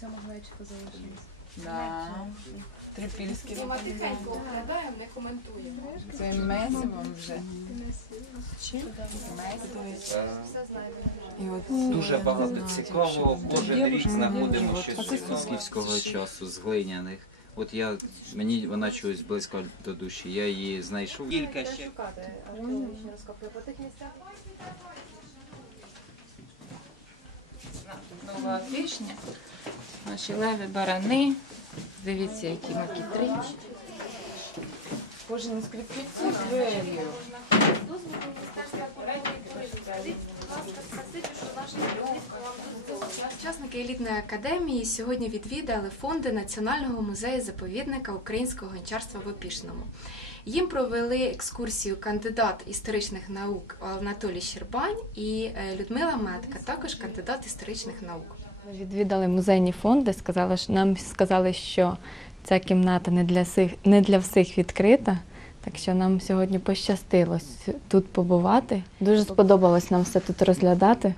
цьому глечику залишилось. Да. Трипільський. Ми тихенько оглядаємо, не коментуємо. Це месивом вже. Все знаємо. І от Дуже багато цікавого. Кожен рік знаходимо щось цікаве. скіфського часу з глиняних. От я мені вона чогось близька до душі. Я її знайшов. Кілька ще Шукати археологічні розкопки по тих місцях. Нова пішня. Наші леви, барани. Дивіться, які макітри. Кожен скрипці дверю. Дозволу Міністерства культури і туризму. Скажіть, будь ласка, спасибі, що наша журналістка вам дозволила. Учасники елітної академії сьогодні відвідали фонди Національного музею заповідника українського гончарства в Опішному. Їм провели екскурсію кандидат історичних наук Анатолій Щербань і е, Людмила Метка, також кандидат історичних наук. Ми відвідали музейні фонди, сказали, що нам сказали, що ця кімната не для всіх, не для всіх відкрита. Так що нам сьогодні пощастило тут побувати. Дуже сподобалось нам все тут розглядати.